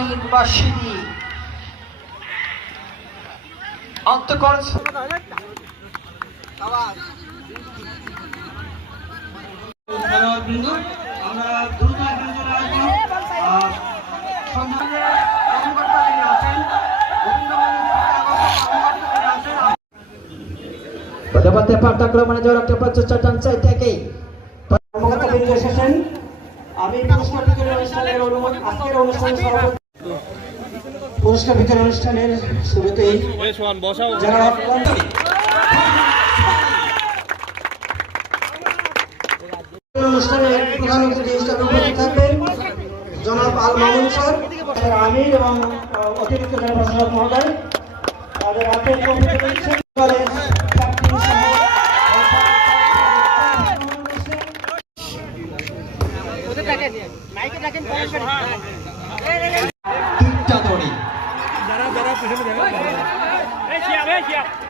University অন্তকর আমরা দ্রুত pada tepat takraman jarak tepat cecatan saya teki কর্মকর্তা বৃন্দ এসেছেন। আমি পুরস্কার বিতরণ অনুষ্ঠানের আজকের অনুষ্ঠানের পুরস্কার বিতরণ অনুষ্ঠানের শুরুতেই যারা অনুষ্ঠানের প্রধান অতিথি হিসেবে উপস্থিত থাকবেন জনাব আল মামুন স্যার, আমির এবং অতিরিক্ত জেলা প্রশাসক মহোদয়, তাদের হাতে তিনটা দড়ি